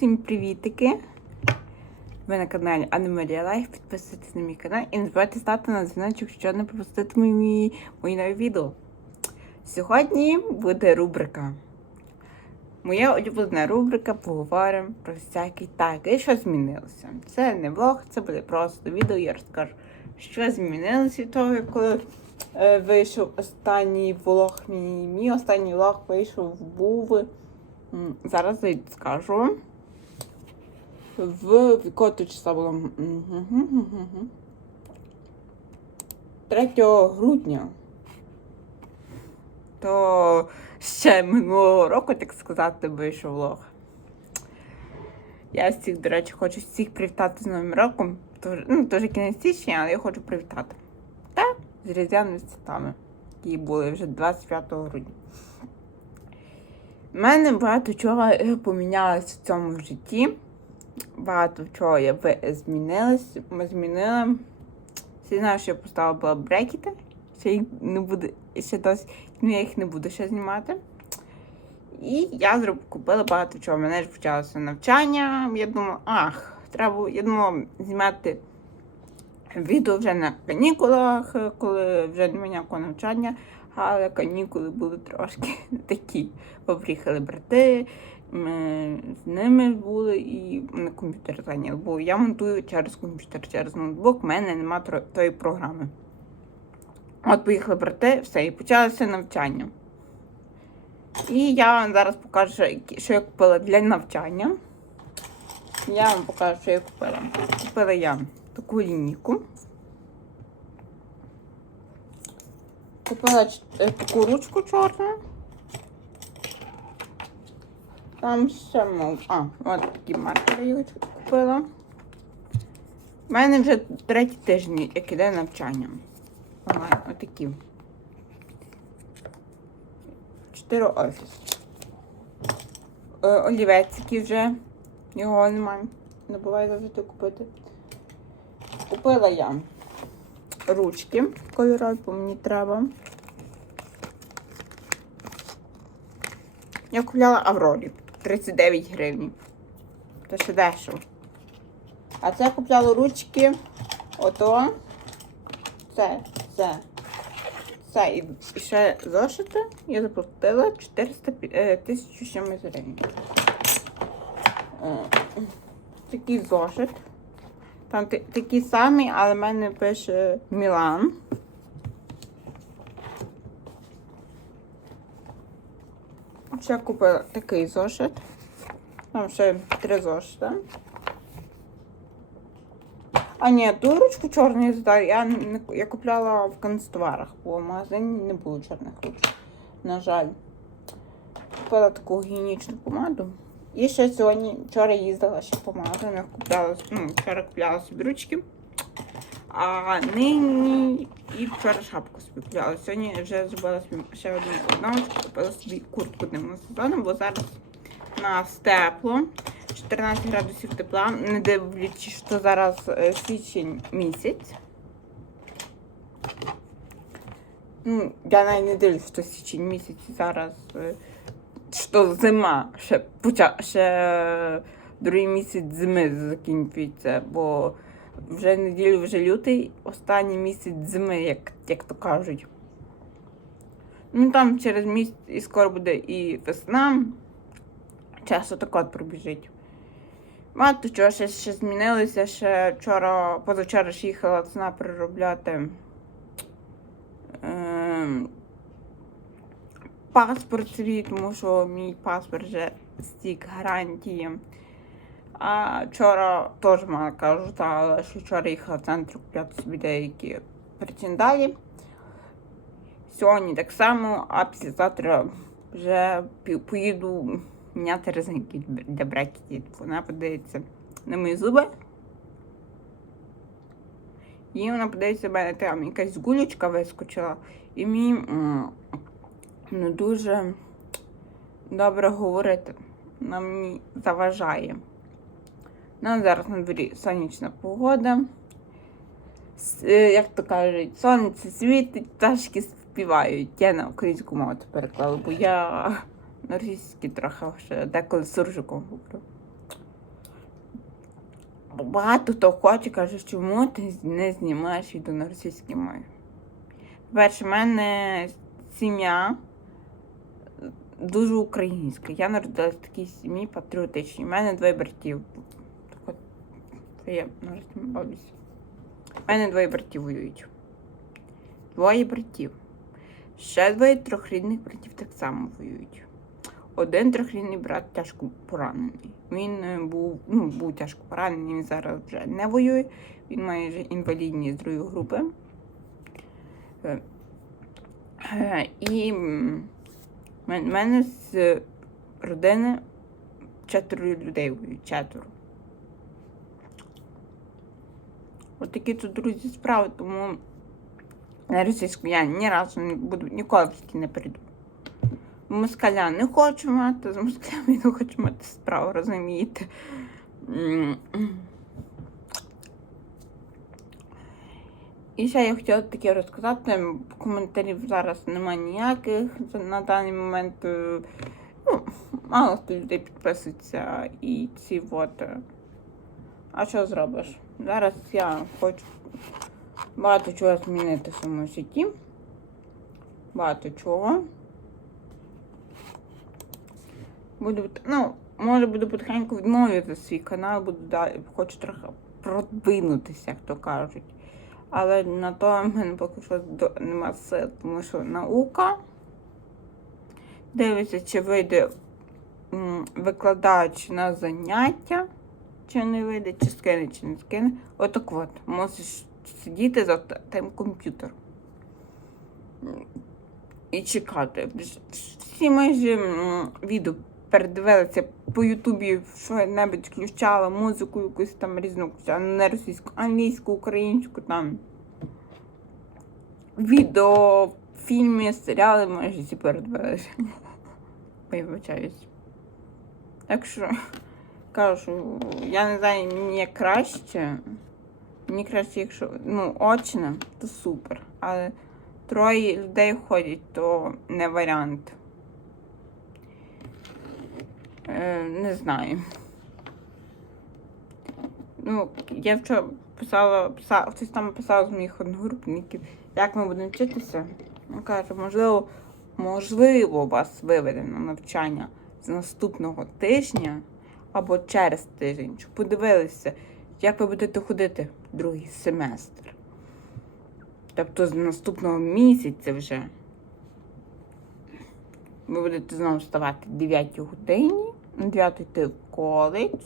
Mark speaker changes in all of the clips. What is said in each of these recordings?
Speaker 1: Всім привітики! Ви на каналі Анна Лайф. Підписуйтесь на мій канал і не забувайте стати на дзвіночок, щоб не пропустити мої, мої нові відео. Сьогодні буде рубрика. Моя улюблена рубрика поговоримо про всякий так. І що змінилося? Це не влог, це буде просто відео. Я розкажу, що змінилося від того, коли е, вийшов останній влог. Мій, мій останній влог вийшов був. Зараз я скажу. В якого то числа було? Мгм, мгм, мгм. 3 грудня. То ще минулого року, так сказати, вийшов влог. Я всіх, до речі, хочу всіх привітати з Новим роком. Тож, ну, теж кінець січня, але я хочу привітати. Та з різдвяними святами, які були вже 25 грудня. У мене багато чого е, помінялось в цьому житті. Багато чого я ви- змінилась. Ми змінили. Всі знають, що я поставила брекети. Ще їх не буде, ще досі, ну я їх не буду ще знімати. І я зроб, купила багато чого. У мене ж почалося навчання. Я думала, ах, треба, я думала знімати відео вже на канікулах, коли вже немає ніякого навчання, але канікули були трошки такі. Поприїхали брати, ми з ними були і на комп'ютер зайняли. Бо я монтую через комп'ютер, через ноутбук, в мене немає тро- тої програми. От поїхали брати, все, і почалося навчання. І я вам зараз покажу, що я купила для навчання. Я вам покажу, що я купила. Купила я таку лінійку. Купила е, таку ручку чорну. Там мов. А, от такі маркери я купила. У мене вже третій тиждень, як іде навчання. Отакі. Чотири офіс. Е, олівець, який вже його немає. Не буває завжди купити. Купила я ручки кольорові, бо мені треба. Я купляла Аврорі 39 гривень. Це ще дешево. А це я купляла ручки. Ото. Це, це. Це і, і ще зошити. Я заплатила 400 пі- е, тисячу гривень. Е, Такий зошит. Там та- такі самі, але в мене пише Мілан. Ще купила такий зошит. Там ще три зошита. А ні, ту ручку чорну здаю. Я, не, я купляла в канцтоварах, бо в магазині не було чорних ручок. На жаль. Купила таку гігієнічну помаду. І ще сьогодні, вчора їздила ще по магазинах, купляла, ну, вчора купляла собі ручки. А нині і вчора шапку собі купляла. Сьогодні вже зробила собі ще одну одночку, купила собі куртку дивного сезону, бо зараз у нас тепло. 14 градусів тепла, не дивлячись, що зараз е, січень місяць. Ну, я навіть не дивлюсь, що січень місяць зараз, е, що зима, ще, поча, ще другий місяць зими закінчується, бо вже неділю, вже лютий, останній місяць зими, як, як то кажуть. Ну там через місяць і скоро буде і весна. Час отак от пробіжить. Багато чого ще, ще змінилося. Ще вчора, позавчора ж їхала ціна переробляти ем, паспорт свій, тому що мій паспорт вже стік гарантії. А вчора теж мала кажу, та, що вчора їхала в центр купляти собі деякі причиндалі. Сьогодні так само, а післязавтра вже поїду міняти резинки для брекетів. Вона подається на мої зуби. І вона подається в мене там якась гулечка вискочила. І мені м, не дуже добре говорити. Вона мені заважає. Ну, зараз на дворі сонячна погода. Е, Як то кажуть, сонце світить, пташки співають. Я на українську мову переклала, бо я на російській трохи ще деколи суржиком говорю. багато хто хоче, каже, чому ти не знімаєш відео на російській мові. По-перше, в мене сім'я дуже українська. Я народилась в такій сім'ї патріотичній. У мене двоє братів. Так от, я наразі бабуся. У мене двоє братів воюють. Двоє братів. Ще двоє трьохрідних братів так само воюють. Один трьохрідний брат тяжко поранений. Він е, був, ну, був тяжко поранений, він зараз вже не воює. Він має вже інвалідність другої групи. Е, е, І в мене з родини четверо людей четверо. От такі тут друзі справи, тому на російську я ні разу не буду, ніколи в житті не прийду. Москаля не хочу мати, з москалями не хочу мати справу, розумієте? І ще я хотіла таке розказати. Коментарів зараз немає ніяких на даний момент. е, Ну, мало хто людей підписується і ці от. е, А що зробиш? Зараз я хочу багато чого змінити в своєму житті. Багато чого. Буду, ну, може буду потихеньку відновлювати свій канал, буду далі, хочу трохи продвинутися, як то кажуть. Але на то в мене поки що нема сил, тому що наука. Дивиться, чи вийде викладач на заняття, чи не вийде, чи скине, чи не скине. Отак от, мусиш сидіти за тим комп'ютером. І чекати. Всі майже відео передивилися по Ютубі що-небудь включала, музику якусь там різну, не російську, англійську, українську там. Відео, фільми, серіали майже всі передивилися. Вибачаюсь. Так що, кажу, я не знаю, мені краще. Мені краще, якщо ну, очне, то супер. Але троє людей ходять, то не варіант. Е, не знаю. Ну, я вчора писала, писала, хтось там писав з моїх одногрупників, як ми будемо вчитися. Він каже, можливо, можливо, вас виведе на навчання з наступного тижня або через тиждень, щоб подивилися, як ви будете ходити другий семестр. Тобто з наступного місяця вже ви будете знову вставати в 9 годині, 9 йти в коледж.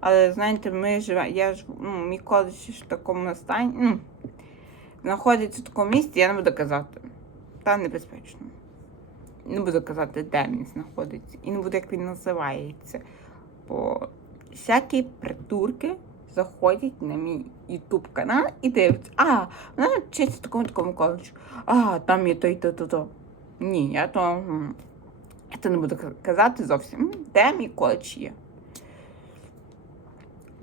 Speaker 1: Але знаєте, ми живемо, я ж, ну, мій коледж в такому стані, ну, знаходиться в такому місці, я не буду казати. Та небезпечно. Не буду казати, де він знаходиться. І не буду, як він називається. Бо всякі придурки заходять на мій YouTube канал і дивляться, а, вона вчиться в такому такому коледжі. А, там є то і то, то, то. Ні, я то, я то не буду казати зовсім, де мій коледж є.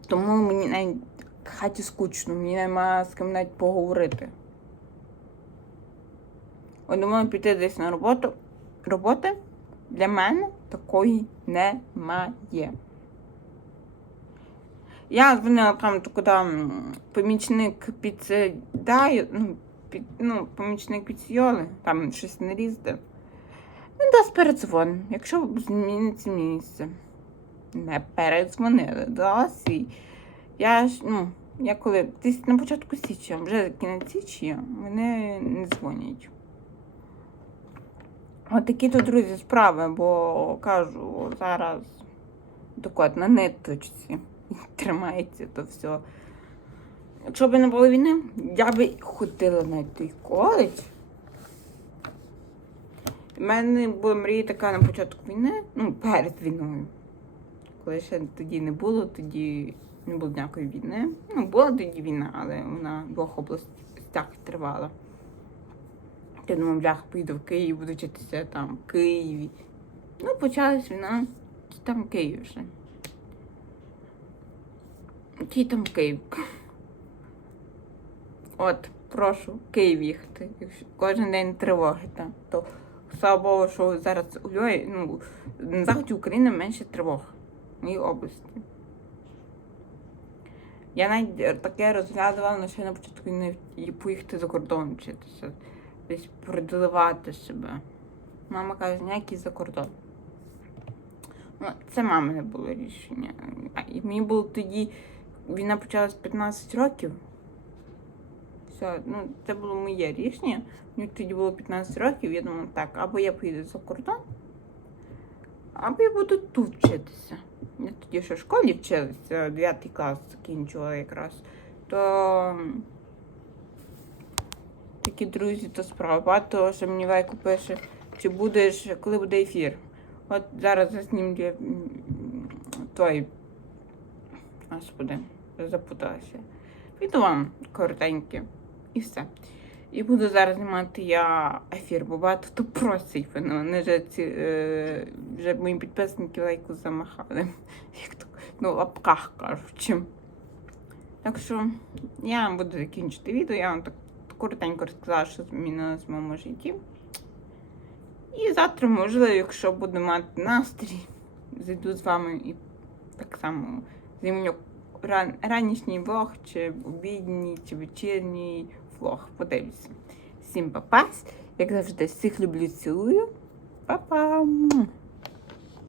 Speaker 1: Тому мені навіть в хаті скучно, мені нема з ким навіть поговорити. От думаю, піти десь на роботу. Роботи для мене такої немає. Я дзвонила там, куди помічник підсідає, ну, під, ну, помічник підсйоли, там щось не різде. Він дасть передзвон, якщо зміниться місце. Не передзвонили, досі. Я ж, ну, я коли десь на початку січня, вже кінець січня, вони не дзвонять. От такі то, друзі, справи, бо кажу, зараз от, на ниточці тримається то все. Якщо б не було війни, я би ходила на той коледж. У мене була мрія така на початку війни, ну, перед війною. Коли ще тоді не було, тоді не було ніякої війни. Ну, була тоді війна, але вона в двох областях тривала. Я думаю, бляха, поїду в Київ, буду вчитися там в Києві. Ну, почалась війна, і там Київ вже. Який там Київ? От, прошу, в Київ їхати. Якщо кожен день тривоги там, то слава Богу, що зараз у Львові, ну, на заході України менше тривог в моїй області. Я навіть таке розглядувала лише на початку не поїхати за кордон вчитися, десь продавати себе. Мама каже, ніякий за кордон. Ну, це мамине було рішення. А і мені було тоді, війна почалась 15 років. Все, ну, це було моє рішення. Мені тоді було 15 років, я думала, так, або я поїду за кордон, або я буду тут вчитися. Я тоді ще в школі вчилася, 9 клас закінчувала якраз. То такі друзі, то справа. Багато що мені Вайку пише, чи будеш, коли буде ефір. От зараз заснімлю м, той. Господи, запуталася. Піду вам коротеньке. І все. І буду зараз знімати я ефір, бо багато хто просить мене. Вони вже ці е, вже мої підписники лайку замахали. Як то ну, лапках кажучи. Так що я буду закінчити відео, я вам так коротенько розказала, що змінилось в моєму житті. І завтра, можливо, якщо буду мати настрій, зайду з вами і так само знімлю ран, ранішній влог, чи обідній, чи вечірній влог. Подивимось. Всім па-па. Як завжди, всіх люблю, цілую. Па-па!